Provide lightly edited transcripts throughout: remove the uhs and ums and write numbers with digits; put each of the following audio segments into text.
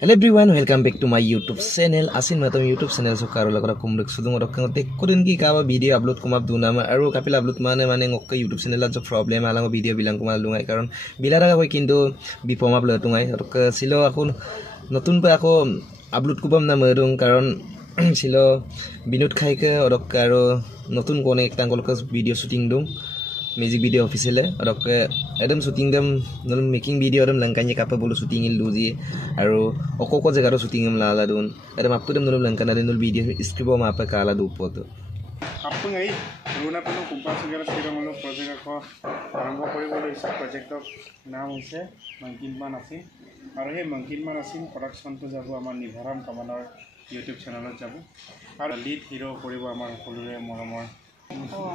Hello everyone, welcome back to my YouTube channel. Asin matam YouTube channel so karo lakora kumrek sudung orok tek kurin ki kawa video upload kumap duna ma aro kapil upload mane ngokka YouTube channel jo problem alang video bilang kumal lungai karon bilara koi kintu bipom upload tungai orok silo akun notun pa ako upload kubam na merung karon silo binut khai ke orok karo notun kone ek tangol ka video shooting dung music video official है और आपके एकदम shooting दम नल making video दम लंकान्ये कापे बोलो shooting इल लूजी आरो ओको को जगह रो shooting हम लाला दून एकदम आपको दम नल लंकाना दे नल video script वो मापे काला दो पोतो आपको गई रोना पनो कुंपा सुगेरा सिरा मलो प्रोजेक्ट को आरंभ करि बोलो इस प्रोजेक्ट नाम होइसे मंकिन मान आसी आरो हे मंकिन मान आसी प्रोडक्शन तो जाबो आमार निभाराम कामानार YouTube चैनलत जाबो आरो लीड हिरो करिबो आमार हलुरे मरमर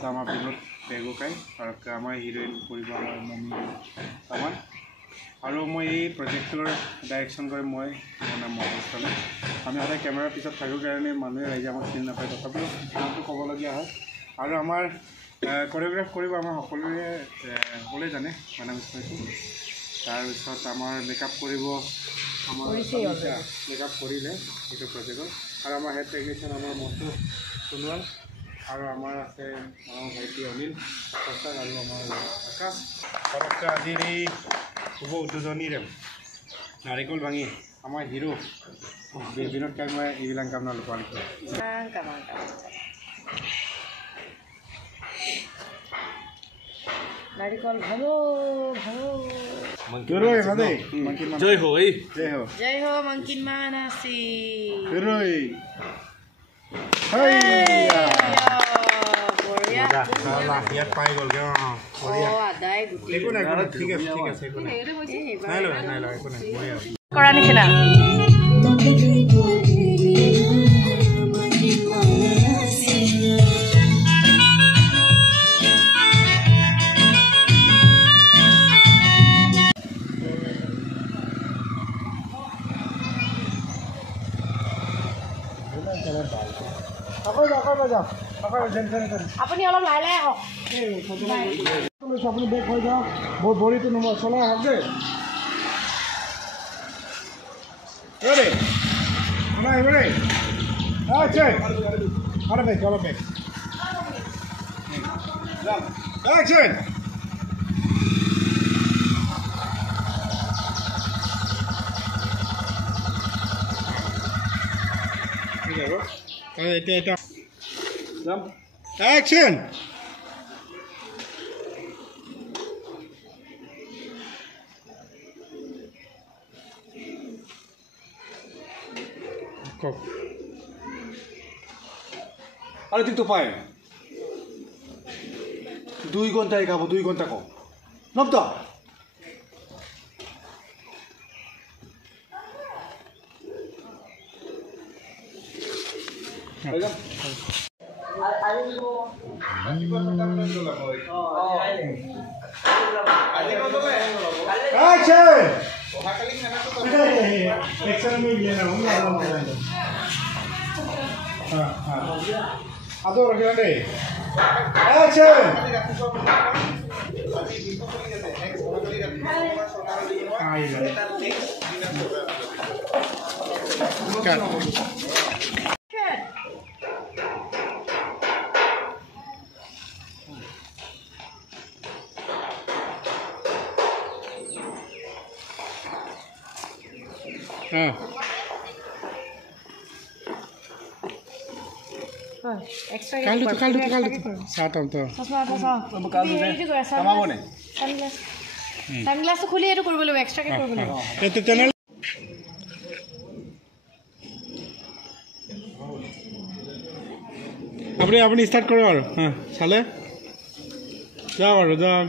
जामा बिलत बेगो काई आरो आमार हिरोइन करिबो आमार मम्मी आमार आरो মই এই প্ৰজেক্টৰ ডাইৰেকশন কৰে মই নাম মহস্তলে আমি আৰে ক্যামেৰা পিছত থাকো কাৰণে মানুহে ৰাইজে আমাক চিন নাপায় তথাপিও নামটো ক'ব লগিয়া হয় আৰু আমাৰ কোৰিওগ্ৰাফ কৰিব আমাৰ সকলোৱে জানে মানে তাৰ পিছত আমাৰ মেকআপ কৰিব আমাৰ মেকআপ কৰিলে এইটো প্ৰজেক্টৰ আৰু আমাৰ হেড টেকনিচিয়ান আমাৰ মটো সোণোৱাল আৰু আমাৰ আছে ভাইটি অনিল সস্তা আৰু আমাৰ আকাশ পৰকা দিৰি খুব উদ্বোধনী ৰে নাৰিকল ভাঙি আমাৰ হিৰো বিনোদ কামে এইবিলাক কাম নলপান কাম নাৰিকল ভাঙো ভাঙো মংকিৰই ভাদে জয় ho জয় ho মংকিন মানাসি হিৰোই হাই ইয়াত পাই গল গে বঢ়িয়া আদাই গুটি একো নাই ঠিক আছে নাই লো একো নাই বঢ়িয়া কৰা নিচিনা আপুনি অলপ লাই লাই আহক আপুনি বেক হৈ যাওক বহুত ভৰিটো নম্বৰ চলাই আহক দেই ৰেডি নাই ৰেডি আচ্ছা আৰু বেক অ্যাকশন এটা jump action kok আরে তুই তো পায় 2 ঘন্টায় খাবো 2 ঘন্টা কো নবদা Action! Action में लेना होगा adoro grande action cut extra kaldu satam to samabone sunglass to khuli etu korbo labo extra ke korbo labo eto channel আপনি স্টার্ট করো আর হ্যাঁ চলে যাও আর যাও